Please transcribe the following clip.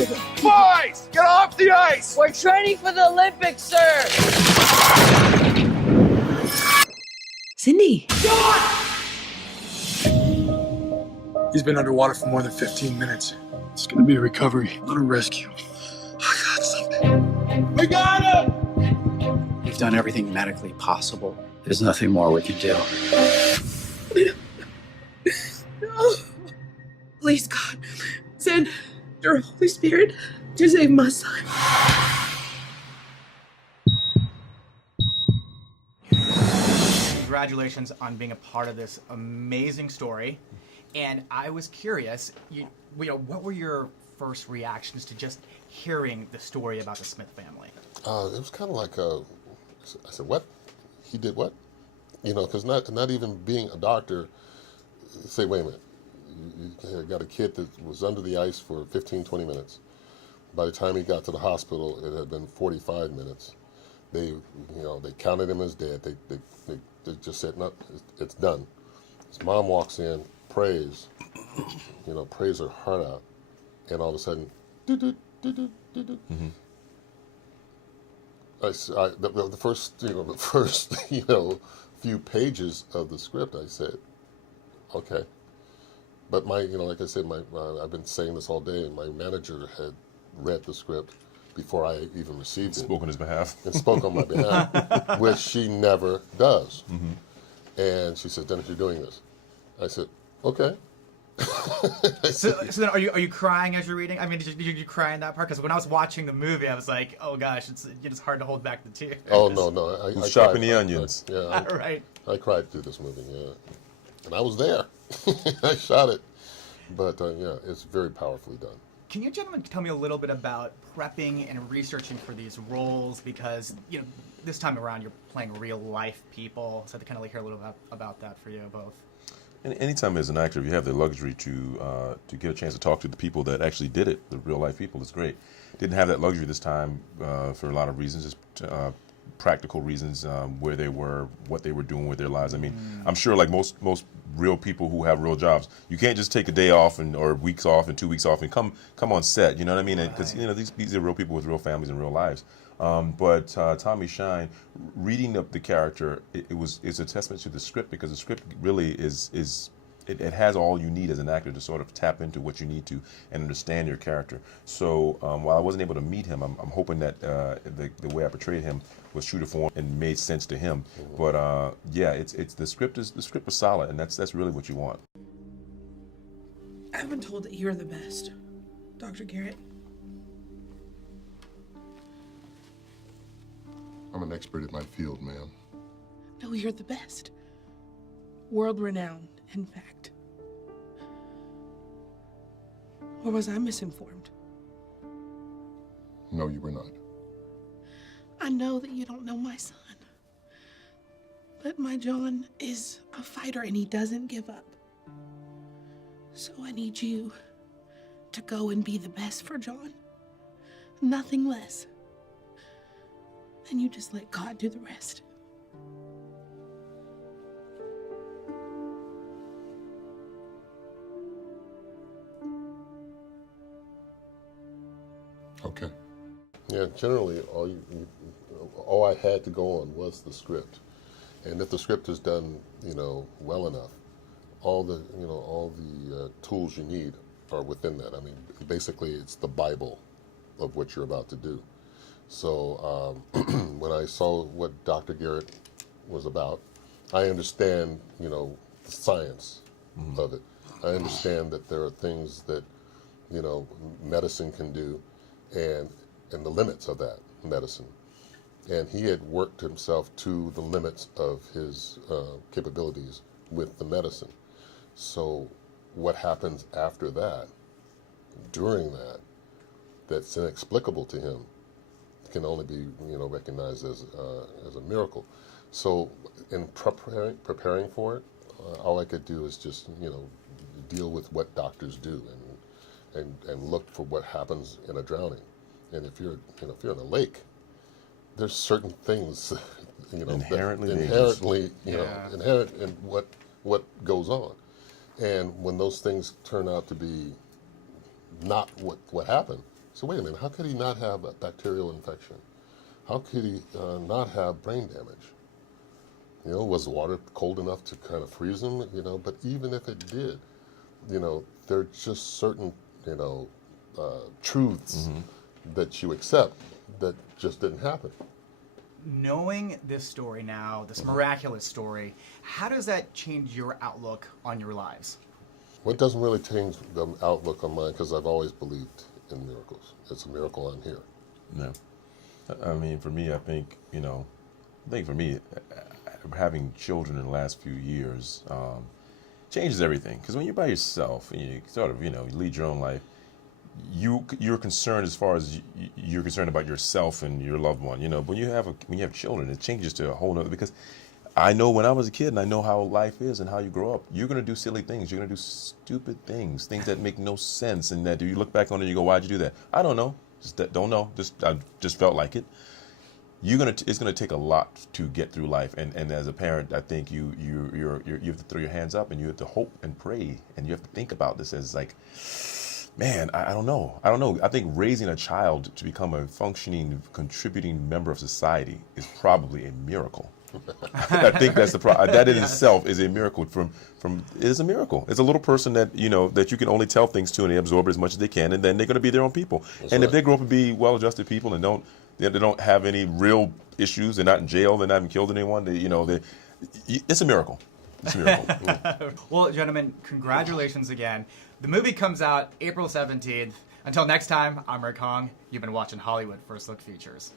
Boys, get off the ice! We're training for the Olympics, sir! Cindy! He's been underwater for more than 15 minutes. It's gonna be a recovery, not a rescue. I got something. We got him! We've done everything medically possible. There's nothing more we can do. No. Please, God, send your Holy Spirit to save my son. Congratulations on being a part of this amazing story. And I was curious, what were your first reactions to just hearing the story about the Smith family? It was kind of like, I said, what? He did what? You know, because not even being a doctor, say, wait a minute, you got a kid that was under the ice for 15, 20 minutes. By the time he got to the hospital, it had been 45 minutes. They counted him as dead. They just said, no, it's done. His mom walks in, prays her heart out, and all of a sudden, mm-hmm. The first few pages of the script, I said, okay. But like I said, I've been saying this all day, and my manager had read the script before I even received it. Spoke on his behalf. And spoke on my behalf, which she never does. Mm-hmm. And she said, Dennis, you're doing this. I said, okay. So then are you crying as you're reading? I mean, did you cry in that part? Because when I was watching the movie, I was like, oh gosh, it's hard to hold back the tears. Oh, no. I sharpen the onions. Right. I cried through this movie, yeah. And I was there. I shot it. But, it's very powerfully done. Can you gentlemen tell me a little bit about prepping and researching for these roles? Because, this time around you're playing real life people. So I'd kind of like hear a little bit about that for you both. And anytime as an actor, if you have the luxury to get a chance to talk to the people that actually did it, the real life people, it's great. Didn't have that luxury this time for a lot of reasons, just practical reasons, where they were, what they were doing with their lives. I mean, I'm sure like most real people who have real jobs, you can't just take a day off or weeks off and 2 weeks off and come on set. You know what I mean? Because these are real people with real families and real lives. But Tommy Shine, reading up the character, it's a testament to the script, because the script really it has all you need as an actor to sort of tap into what you need to and understand your character. So while I wasn't able to meet him, I'm hoping that the way I portrayed him was true to form and made sense to him. Mm-hmm. But it's the script was solid, and that's really what you want. I've been told that you're the best, Dr. Garrett. I'm an expert at my field, ma'am. No, you're the best. World-renowned, in fact. Or was I misinformed? No, you were not. I know that you don't know my son. But my John is a fighter and he doesn't give up. So I need you to go and be the best for John. Nothing less. And you just let God do the rest. Okay. Yeah, generally, all I had to go on was the script, and if the script is done, well enough, all the tools you need are within that. I mean, basically, it's the Bible of what you're about to do. So when I saw what Dr. Garrett was about, I understand, the science of it. I understand that there are things that, medicine can do, and the limits of that medicine. And he had worked himself to the limits of his capabilities with the medicine. So what happens after that, during that, that's inexplicable to him, can only be recognized as a miracle. So in preparing for it, all I could do is just deal with what doctors do and look for what happens in a drowning. And if you're in a lake, there's certain things inherent in what goes on. And when those things turn out to be not what happened, So wait a minute, how could he not have a bacterial infection? How could he not have brain damage? You know, was the water cold enough to kind of freeze him? You know, but even if it did, you know, there are just certain, you know, truths that you accept that just didn't happen. Knowing this story now, this miraculous story, how does that change your outlook on your lives? Well, it doesn't really change the outlook on mine because I've always believed in miracles. It's a miracle I'm here. No. I mean, for me, I think, you know, for me, having children in the last few years changes everything. Because when you're by yourself and you sort of, you know, you lead your own life, you're concerned as far as you're concerned about yourself and your loved one. You know, when you have children, it changes to a whole nother. Because I know when I was a kid, and I know how life is and how you grow up. You're gonna do silly things. You're gonna do stupid things that make no sense. And that you look back on it and you go, "Why'd you do that?" I don't know. Don't know. I just felt like it. It's gonna take a lot to get through life. And as a parent, I think you have to throw your hands up and you have to hope and pray and you have to think about this as like, man, I don't know. I think raising a child to become a functioning, contributing member of society is probably a miracle. I think that's the problem. That in itself is a miracle. It is a miracle. It's a little person that that you can only tell things to, and they absorb it as much as they can, and then they're going to be their own people. That's and right. If they grow up to be well-adjusted people and they don't have any real issues, they're not in jail, they're not even killed anyone. It's a miracle. It's a miracle. Well, gentlemen, congratulations again. The movie comes out April 17th. Until next time, I'm Rick Hong. You've been watching Hollywood First Look Features.